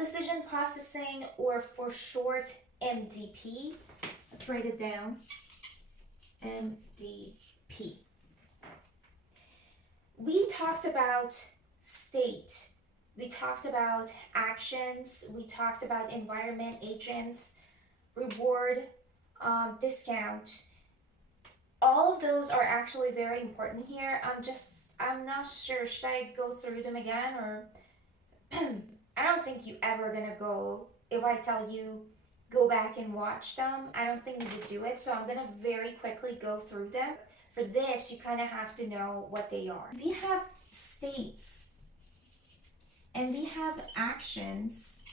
decision processing, or for short, MDP. Let's write it down. MDP. We talked about state. We talked about actions. We talked about environment, agents, reward, discount. All of those are actually very important here. I'm not sure. Should I go through them again, or I don't think you ever gonna go, if I tell you go back and watch them, I don't think you would do it. So I'm gonna very quickly go through them. For this, you kind of have to know what they are. We have states and we have actions,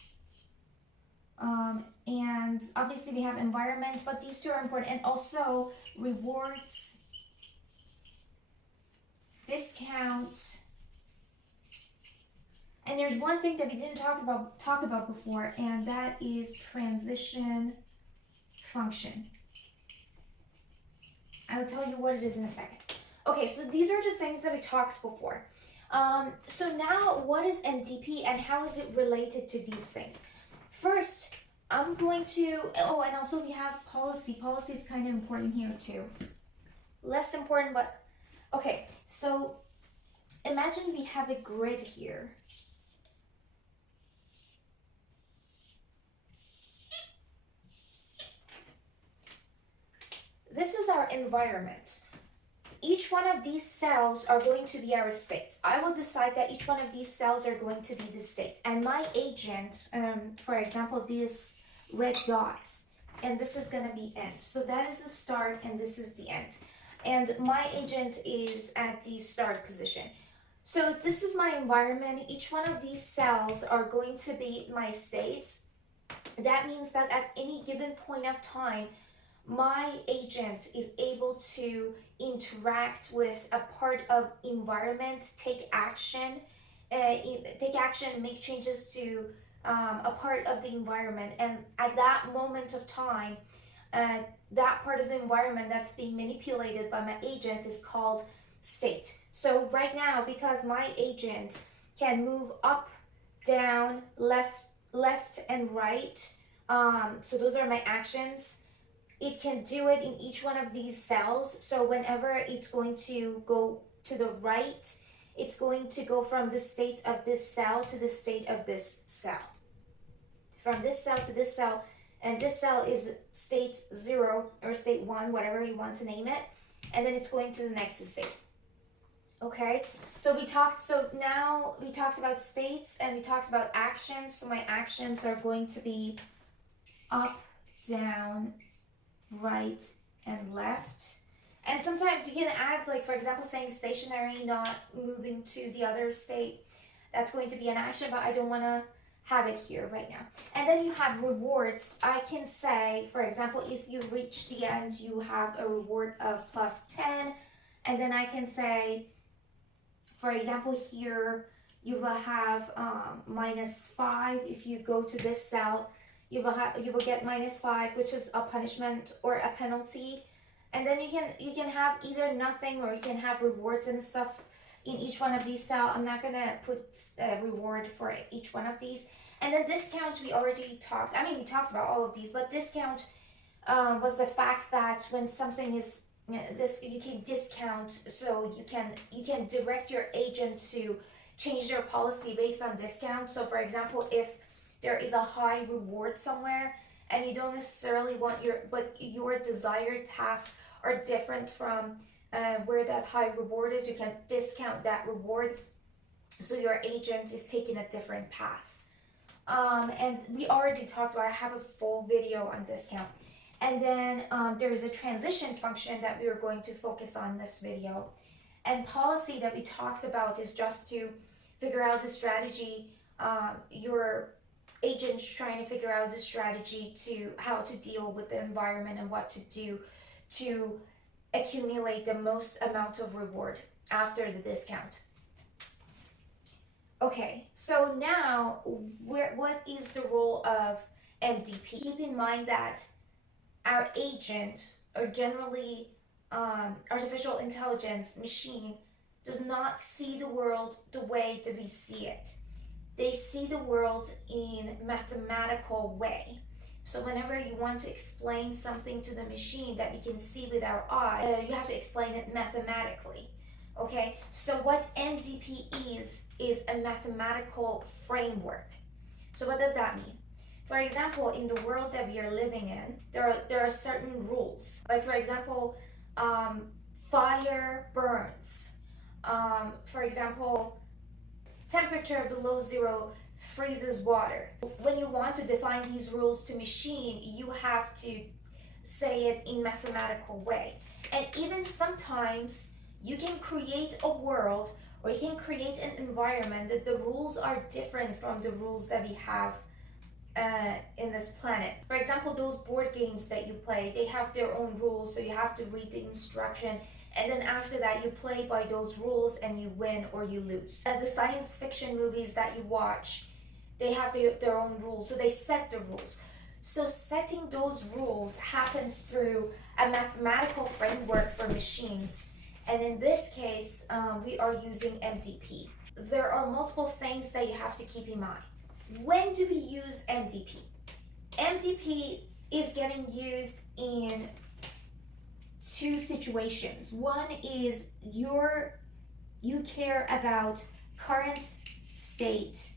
and obviously we have environment, but these two are important, and also rewards, discount, and there's one thing that we didn't talk about before, and that is transition function. I will tell you what it is in a second. Okay, so these are the things that we talked before. So now, what is MDP and how is it related to these things? First, I'm going to, and also we have policy. Policy is kind of important here too. Less important, but okay. So imagine we have a grid here. This is our environment. Each one of these cells are going to be our states. I will decide that each one of these cells are going to be the state. And my agent, for example, these red dots, and this is going to be end. So that is the start and this is the end. And my agent is at the start position. So this is my environment. Each one of these cells are going to be my states. That means that at any given point of time, my agent is able to interact with a part of environment, take action, make changes to a part of the environment, and at that moment of time, that part of the environment that's being manipulated by my agent is called state. So right now, because my agent can move up, down, left, and right, so those are my actions. It can do it in each one of these cells. So whenever it's going to go to the right, it's going to go from the state of this cell to the state of this cell. From this cell to this cell, and this cell is state 0 or state 1, whatever you want to name it, and then it's going to the next state. Okay, so now we talked about states and we talked about actions. So my actions are going to be up, down, right, and left. And sometimes you can add, like for example, saying stationary, not moving to the other state. That's going to be an action, but I don't want to have it here right now. And then you have rewards. I can say, for example, if you reach the end, you have a reward of +10. And then I can say, for example, here you will have -5. If you go to this cell, you will get -5, which is a punishment or a penalty. And then you can have either nothing, or you can have rewards and stuff in each one of these cells. I'm not gonna put a reward for each one of these. And then discount, we already talked. I mean, we talked about all of these, but discount was the fact that when something is you can discount, so you can direct your agent to change their policy based on discount. So for example, if there is a high reward somewhere and you don't necessarily want your desired path are different from where that high reward is, you can discount that reward so your agent is taking a different path. And we already talked about, I have a full video on discount. And then there is a transition function that we are going to focus on this video. And policy that we talked about is just to figure out the strategy. Your agent's trying to figure out the strategy to how to deal with the environment and what to do to accumulate the most amount of reward after the discount. Okay, so now what is the role of MDP? Keep in mind that our agent, or generally artificial intelligence machine, does not see the world the way that we see it. they see the world in mathematical way. So whenever you want to explain something to the machine that we can see with our eye, you have to explain it mathematically. Okay, so what MDP is a mathematical framework. So what does that mean? For example, in the world that we are living in, there are certain rules. Like for example, fire burns. For example, temperature below zero freezes water. When you want to define these rules to machine, you have to say it in mathematical way. And even sometimes you can create a world or you can create an environment that the rules are different from the rules that we have in this planet. For example, those board games that you play, they have their own rules, so you have to read the instruction, and then after that you play by those rules and you win or you lose. The science fiction movies that you watch, they have their own rules, so they set the rules. So setting those rules happens through a mathematical framework for machines, and in this case we are using MDP. There are multiple things that you have to keep in mind. When do we use MDP? MDP is getting used in two situations. One is you care about current state,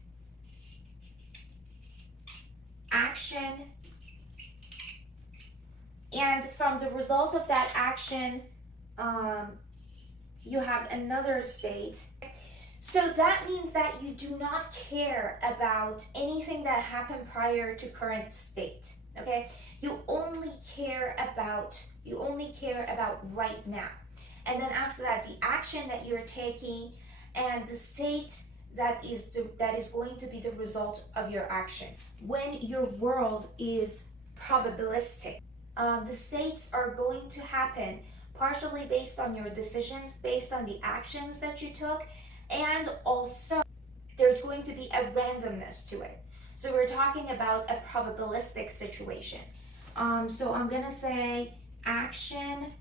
action, and from the result of that action, you have another state. So that means that you do not care about anything that happened prior to current state. Okay, you only care about right now, and then after that, the action that you're taking and the state that is going to be the result of your action. When your world is probabilistic, the states are going to happen partially based on your decisions, based on the actions that you took, and also there's going to be a randomness to it. So we're talking about a probabilistic situation. So I'm gonna say action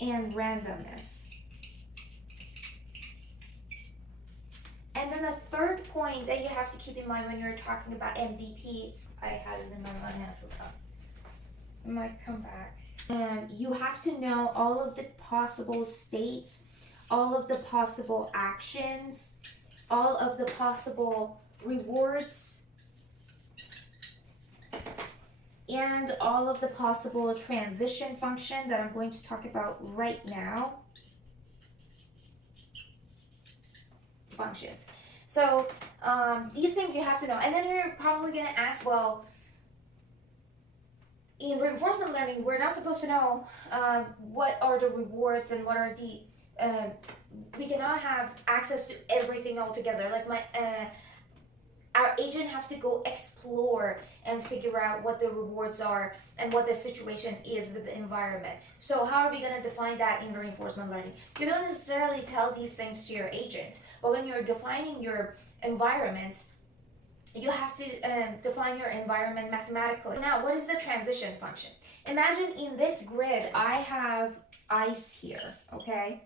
and randomness. And then the third point that you have to keep in mind when you're talking about MDP, I had it in my mind and I forgot. It might come back. You have to know all of the possible states, all of the possible actions, all of the possible rewards, and all of the possible transition function that I'm going to talk about right now. Functions. So these things you have to know. And then you're probably going to ask, well, in reinforcement learning, we're not supposed to know what are the rewards and what are the we cannot have access to everything altogether. Like our agent have to go explore and figure out what the rewards are and what the situation is with the environment. So how are we going to define that in reinforcement learning? You don't necessarily tell these things to your agent, but when you're defining your environment, you have to define your environment mathematically. Now, what is the transition function? Imagine in this grid, I have ice here, okay?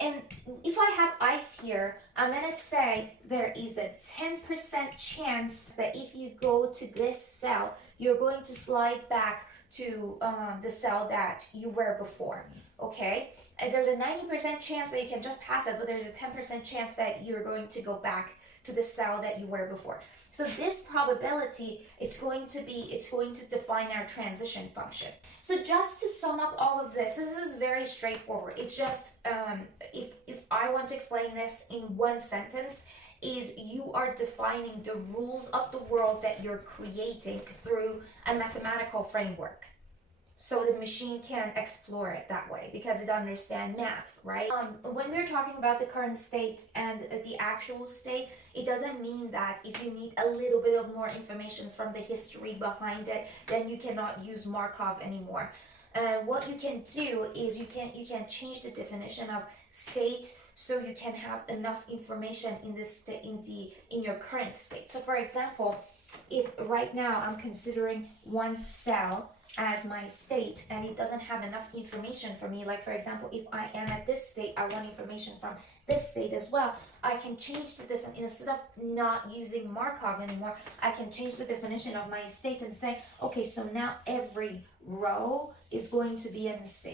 And if I have ice here, I'm gonna say there is a 10% chance that if you go to this cell, you're going to slide back to the cell that you were before, okay? And there's a 90% chance that you can just pass it, but there's a 10% chance that you're going to go back to the cell that you were before. So this probability, it's going to define our transition function. So just to sum up all of this is very straightforward. It's just, if I want to explain this in one sentence, is you are defining the rules of the world that you're creating through a mathematical framework. So the machine can explore it that way because it understands math, right? When we're talking about the current state and the actual state, it doesn't mean that if you need a little bit of more information from the history behind it, then you cannot use Markov anymore. What you can do is you can change the definition of state so you can have enough information in your current state. So for example, if right now I'm considering one cell as my state and it doesn't have enough information for me, like for example, if I am at this state, I want information from this state as well, I can change the instead of not using Markov anymore, I can change the definition of my state and say, okay, so now every row is going to be in a state.